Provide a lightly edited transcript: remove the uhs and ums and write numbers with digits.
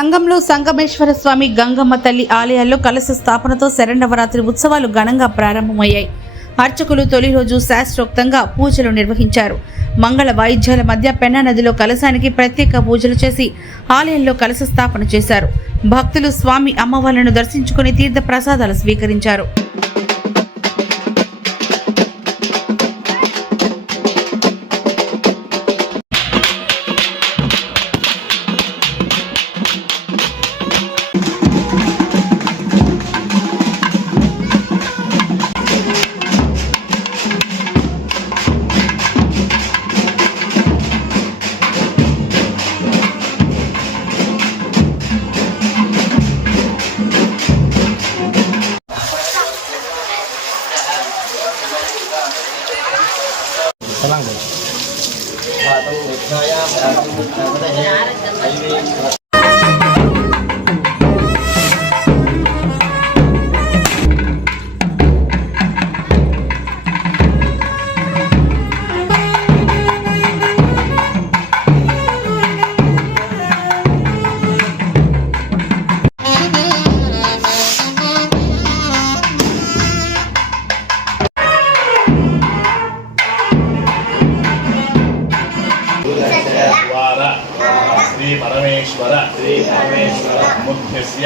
సంఘంలో సంగమేశ్వర స్వామి గంగమ్మ తల్లి ఆలయాల్లో కలశ స్థాపనతో శరన్నవరాత్రి ఉత్సవాలు ఘనంగా ప్రారంభమయ్యాయి. అర్చకులు తొలి రోజు శాస్త్రోక్తంగా పూజలు నిర్వహించారు. మంగళ వాయిద్యాల మధ్య పెన్నా నదిలో కలశానికి ప్రత్యేక పూజలు చేసి ఆలయంలో కలశ స్థాపన చేశారు. భక్తులు స్వామి అమ్మవార్లను దర్శించుకుని తీర్థ ప్రసాదాలు స్వీకరించారు. శ్రీ పరమేశ్వర ముఖ్యస్య